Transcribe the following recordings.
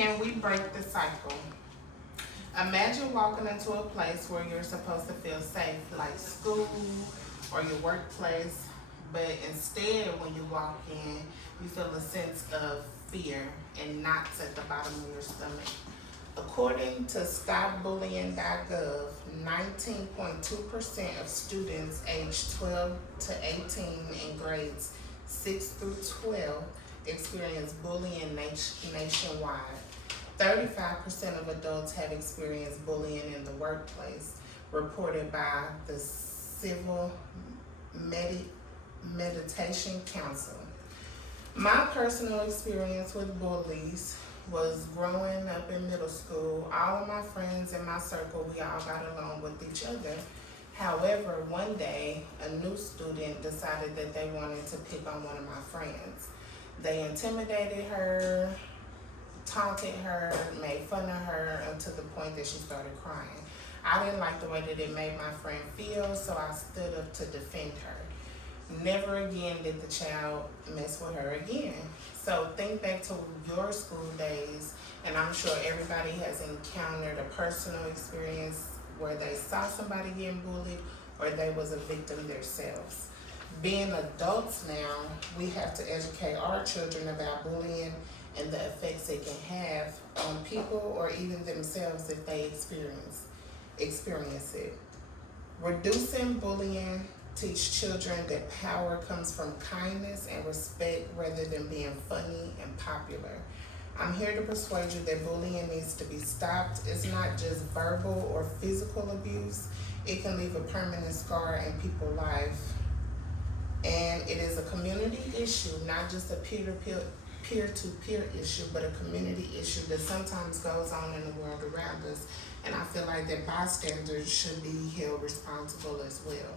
Can we break the cycle? Imagine walking into a place where you're supposed to feel safe, like school or your workplace, but instead, when you walk in, you feel a sense of fear and knots at the bottom of your stomach. According to StopBullying.gov, 19.2% of students aged 12 to 18 in grades 6 through 12 experience bullying nationwide. 35% of adults have experienced bullying in the workplace, reported by the Civil Mediation Council. My personal experience with bullies was growing up in middle school. All of my friends in my circle, we all got along with each other. However, one day, a new student decided that they wanted to pick on one of my friends. They intimidated her, taunted her, made fun of her, to the point that she started crying. I didn't like the way that it made my friend feel, so I stood up to defend her. Never again did the child mess with her again. So think back to your school days, and I'm sure everybody has encountered a personal experience where they saw somebody getting bullied or they was a victim themselves. Being adults now, we have to educate our children about bullying and the effects it can have on people or even themselves if they experience it. Reducing bullying teach children that power comes from kindness and respect rather than being funny and popular. I'm here to persuade you that bullying needs to be stopped. It's not just verbal or physical abuse. It can leave a permanent scar in people's life. And it is a community issue, not just a peer-to-peer issue, but a community issue that sometimes goes on in the world around us. And I feel like that bystanders should be held responsible as well.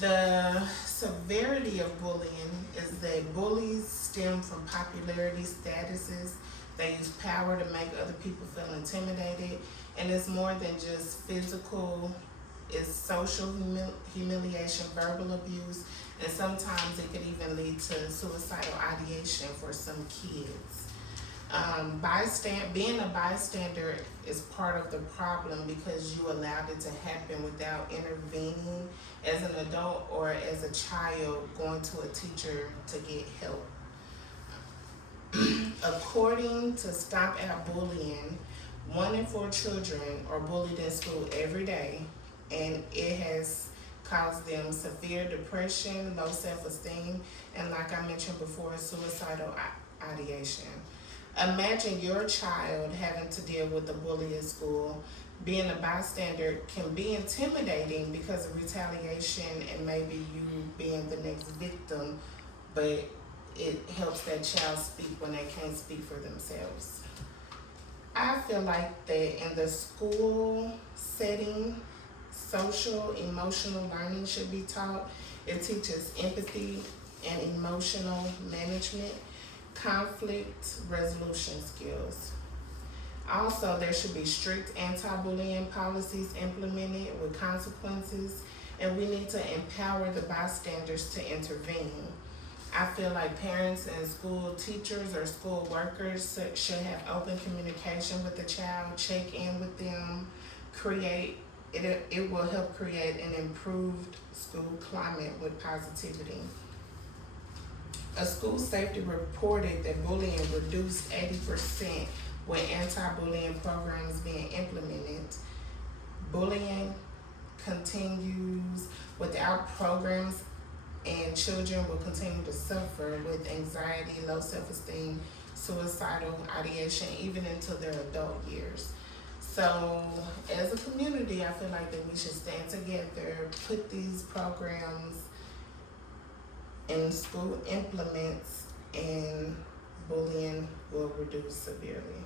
The severity of bullying is that bullies stem from popularity statuses. They use power to make other people feel intimidated, and it's more than just physical. It's social humiliation, verbal abuse, and sometimes it could even lead to suicidal ideation for some kids. Being a bystander is part of the problem because you allowed it to happen without intervening as an adult or as a child going to a teacher to get help. According to Stop Out Bullying, 1 in 4 children are bullied in school every day, and it has caused them severe depression, low self-esteem, and like I mentioned before, suicidal ideation. Imagine your child having to deal with a bully at school. Being a bystander can be intimidating because of retaliation and maybe you being the next victim, but it helps that child speak when they can't speak for themselves. I feel like that in the school setting, social, emotional learning should be taught. It teaches empathy and emotional management, conflict resolution skills. Also, there should be strict anti-bullying policies implemented with consequences, and we need to empower the bystanders to intervene. I feel like parents and school teachers or school workers should have open communication with the child, check in with them, it will help create an improved school climate with positivity. A school safety reported that bullying reduced 80% with anti-bullying programs being implemented. Bullying continues without programs, and children will continue to suffer with anxiety, low self-esteem, suicidal ideation, even into their adult years. So as a community, I feel like that we should stand together, put these programs in school implements, and bullying will reduce severely.